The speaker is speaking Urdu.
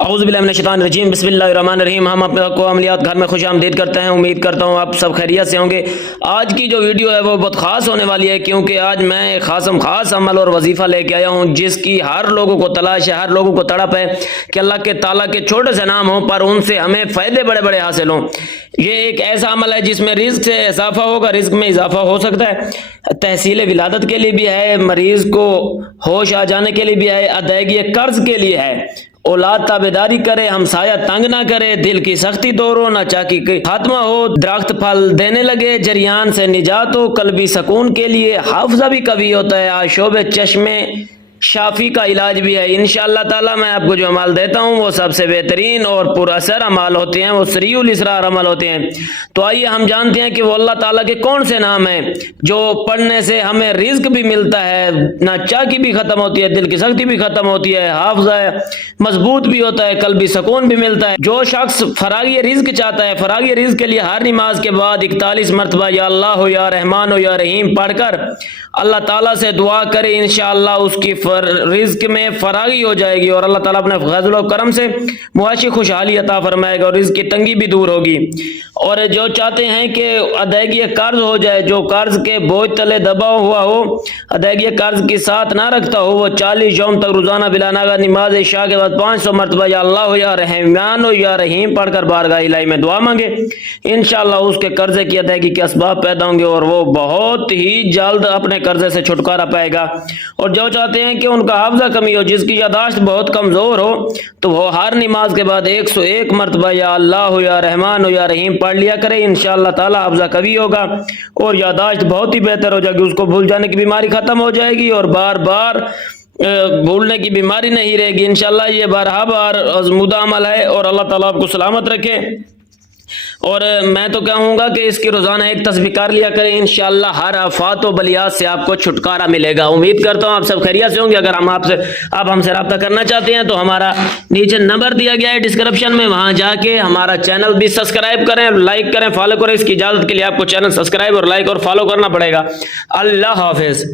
اعوذ باللہ من الشیطان الرجیم، بسم اللہ الرحمن الرحیم۔ ہم آپ کو عملیات گھر میں خوش آمدید کرتے ہیں۔ امید کرتا ہوں آپ سب خیریت سے ہوں گے۔ آج کی جو ویڈیو ہے وہ بہت خاص ہونے والی ہے، کیونکہ آج میں ایک خاص عمل اور وظیفہ لے کے آیا ہوں جس کی ہر لوگوں کو تلاش ہے، ہر لوگوں کو تڑپ ہے کہ اللہ کے تعالیٰ کے چھوٹے سے نام ہوں پر ان سے ہمیں فائدے بڑے بڑے حاصل ہوں۔ یہ ایک ایسا عمل ہے جس میں رزق سے اضافہ ہوگا، رزق میں اضافہ ہو سکتا ہے، تحصیل ولادت کے لیے بھی ہے، مریض کو ہوش آ جانے کے لیے بھی ہے، ادائیگی قرض کے لیے ہے، اولاد تابیداری کرے، ہمسایہ تنگ نہ کرے، دل کی سختی دور ہو، نہ چاکی کی خاتمہ ہو، درخت پھل دینے لگے، جریان سے نجات ہو، قلبی سکون کے لیے حافظہ بھی قوی ہوتا ہے، آشوب چشمے شافی کا علاج بھی ہے۔ انشاءاللہ تعالی میں آپ کو جو عمل دیتا ہوں وہ سب سے بہترین اور پر اثر عمل ہوتے ہیں، وہ سریع الاسرار عمل ہوتے ہیں۔ تو آئیے ہم جانتے ہیں کہ وہ اللہ تعالیٰ کے کون سے نام ہیں جو پڑھنے سے ہمیں رزق بھی ملتا ہے، نہ چاکی بھی ختم ہوتی ہے، دل کی سختی بھی ختم ہوتی ہے، حافظہ مضبوط بھی ہوتا ہے، قلبی سکون بھی ملتا ہے۔ جو شخص فراغی رزق چاہتا ہے، فراغی رزق کے لیے ہر نماز کے بعد 41 مرتبہ یا اللہ ہو یا رحمان ہو یا رحیم پڑھ کر اللہ تعالیٰ سے دعا کرے، انشاءاللہ اس کی رزق میں فراغی ہو جائے گی اور اللہ تعالیٰ اپنے فضل و کرم سے معاشی خوشحالی عطا فرمائے گا اور رزق کی تنگی بھی دور ہوگی۔ اور جو چاہتے ہیں کہ ادائیگی قرض ہو جائے، جو قرض کے بوجھ تلے دبا ہوا ہو، ادائیگی قرض کی ساتھ نہ رکھتا ہو، وہ 40 یوم تک روزانہ بلا ناغہ نماز عشاء کے بعد 500 مرتبہ یا اللہ ہو یا رحمان ہو یا رحیم پڑھ کر بارگاہ الہی میں دعا مانگے، انشاءاللہ اس کے قرضے کی ادائیگی کے اسباب پیدا ہوں گے اور وہ بہت ہی جلد اپنے قرضے سے چھٹکارا پائے گا۔ اور جو چاہتے ہیں کہ ان کا حافظہ کمی ہو، جس کی یادداشت بہت کمزور ہو، تو وہ ہر نماز کے بعد 101 مرتبہ یا اللہ ہو یا رحمان ہو یا رحیم پڑھ لیا کرے، انشاءاللہ تعالی حافظہ قوی ہوگا اور یادداشت بہت ہی بہتر ہو جائے گی، اس کو بھول جانے کی بیماری ختم ہو جائے گی اور بار بار بھولنے کی بیماری نہیں رہے گی۔ انشاءاللہ یہ بار آزمودہ عمل ہے اور اللہ تعالیٰ آپ کو سلامت رکھے۔ اور میں تو کہوں گا کہ اس کی روزانہ ایک تسبیح کر لیا کریں، انشاءاللہ ہر آفات و بلیات سے آپ کو چھٹکارا ملے گا۔ امید کرتا ہوں آپ سب خیریت سے ہوں گے۔ اگر آپ ہم سے رابطہ کرنا چاہتے ہیں تو ہمارا نیچے نمبر دیا گیا ہے ڈسکرپشن میں، وہاں جا کے ہمارا چینل بھی سبسکرائب کریں، لائک کریں، فالو کریں۔ اس کی اجازت کے لیے آپ کو چینل سبسکرائب اور لائک اور فالو کرنا پڑے گا۔ اللہ حافظ۔